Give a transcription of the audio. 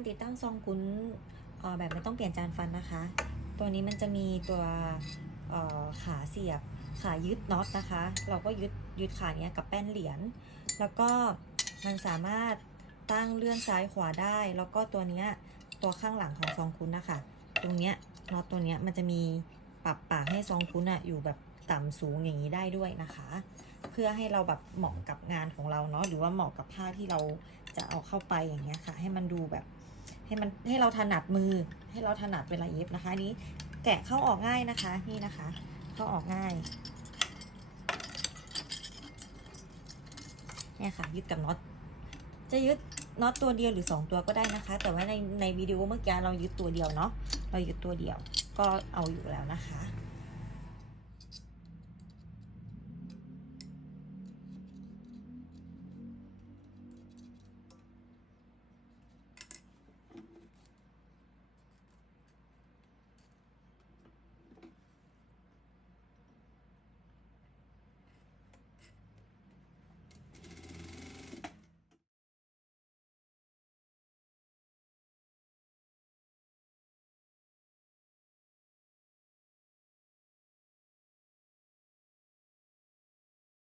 การติดตั้งซองกุ้นแบบไม่ต้องเปลี่ยนจานฟันนะคะ ตัวนี้มันจะมีตัวขาเสียบขายึดน็อตนะคะ เราก็ยึดยึดขาเนี้ยกับแป้นเหรียญ แล้วก็มันสามารถตั้งเลื่อนซ้ายขวาได้ แล้วก็ตัวเนี้ยตัวข้างหลังของซองคุณนนะคะ ตรงเนี้ยน็อตตัวเนี้ยมันจะมีปรับปากให้ซองคุณอะอยู่แบบต่ำสูงอย่างนี้ได้ด้วยนะคะ เพื่อให้เราแบบเหมาะกับงานของเราเนาะ หรือว่าเหมาะกับผ้าที่เราจะเอาเข้าไปอย่างเงี้ยค่ะ ให้มันดูแบบ ให้มันให้เราถนัดมือ ให้เราถนัดเวลาเย็บนะคะนี้แกะเข้าออกง่ายนะคะนี่นะคะ เข้าออกง่ายเนี่ยค่ะยึดกับน็อตจะยึดน็อตตัวเดียวหรือสองตัวก็ได้นะคะ แต่ว่าในในวิดีโอเมื่อกี้เรายึดตัวเดียวเนาะเรายึดตัวเดียวก็เอาอยู่แล้วนะคะ